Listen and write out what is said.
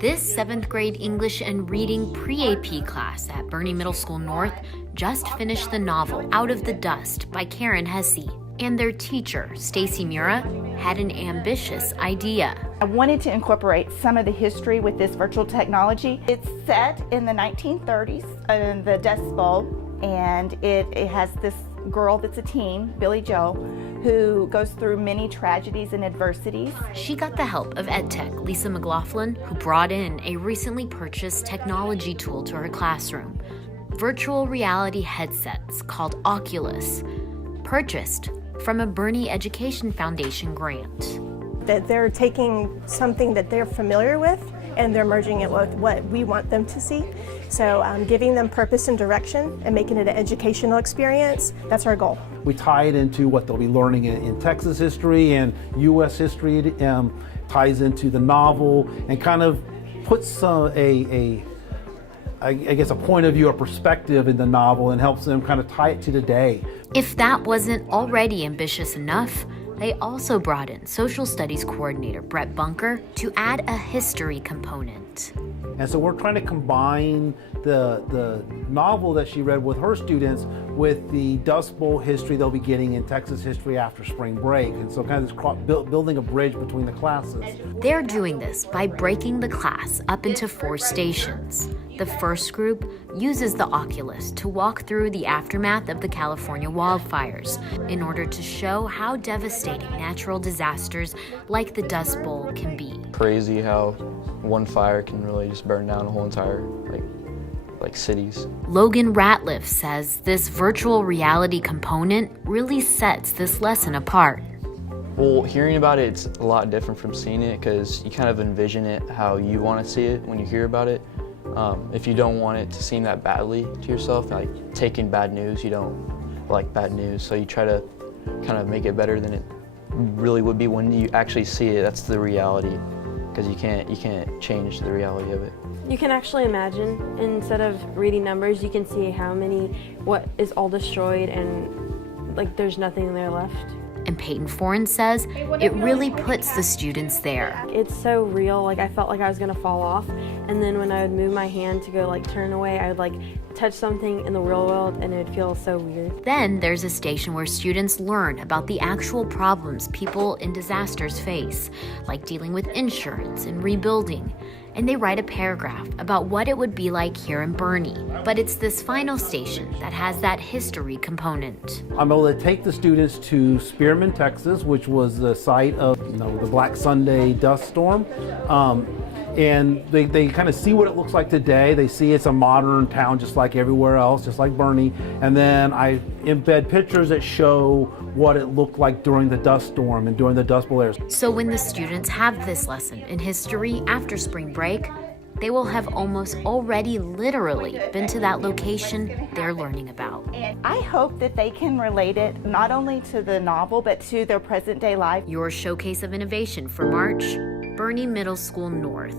This 7th grade English and Reading pre-AP class at Boerne Middle School North just finished the novel Out of the Dust by Karen Hesse. And their teacher, STACIE MURRAH, had an ambitious idea. I wanted to incorporate some of the history with this virtual technology. It's set in the 1930s in the Dust Bowl, and it has this girl that's a teen, Billy Joe, who goes through many tragedies and adversities. She got the help of EdTech Lisa McLaughlin, who brought in a recently purchased technology tool to her classroom, virtual reality headsets called Oculus, purchased from a Boerne Education Foundation grant. That they're taking something that they're familiar with and they're merging it with what we want them to see. So giving them purpose and direction and making it an educational experience, that's our goal. We tie it into what they'll be learning in Texas history and U.S. history. It ties into the novel and kind of puts I guess a point of view or perspective in the novel and helps them kind of tie it to today. If that wasn't already ambitious enough, they also brought in Social Studies Coordinator BRET to add a history component. And so we're trying to combine the novel that she read with her students with the Dust Bowl history they'll be getting in Texas history after spring break. And so kind of this building a bridge between the classes. They're doing this by breaking the class up into 4 stations. The first group uses the Oculus to walk through the aftermath of the California wildfires in order to show how devastating natural disasters like the Dust Bowl can be. Crazy how one fire can really just burn down a whole entire like cities. Logan Ratliff says this virtual reality component really sets this lesson apart. Well, hearing about it, it's a lot different from seeing it because you kind of envision it how you want to see it when you hear about it. If you don't want it to seem that badly to yourself, like taking bad news, you don't like bad news, so you try to kind of make it better than it really would be when you actually see it. That's the reality, because you can't change the reality of it. You can actually imagine, instead of reading numbers, you can see what is all destroyed and like there's nothing there left. And FORREN says it really puts the students there. It's so real, like I felt like I was gonna fall off, and then when I would move my hand to go like turn away, I would touch something in the real world and it would feel so weird. Then there's a station where students learn about the actual problems people in disasters face, like dealing with insurance and rebuilding. And they write a paragraph about what it would be like here in Boerne. But it's this final station that has that history component. I'm able to take the students to Spearman, Texas, which was the site of the Black Sunday dust storm. And they kind of see what it looks like today. They see it's a modern town just like everywhere else, just like Boerne. And then I embed pictures that show what it looked like during the dust storm and during the Dust Bowl era. So when the students have this lesson in history after spring break, they will have almost already literally been to that location they're learning about. I hope that they can relate it not only to the novel, but to their present day life. Your showcase of innovation for March, Boerne Middle School North.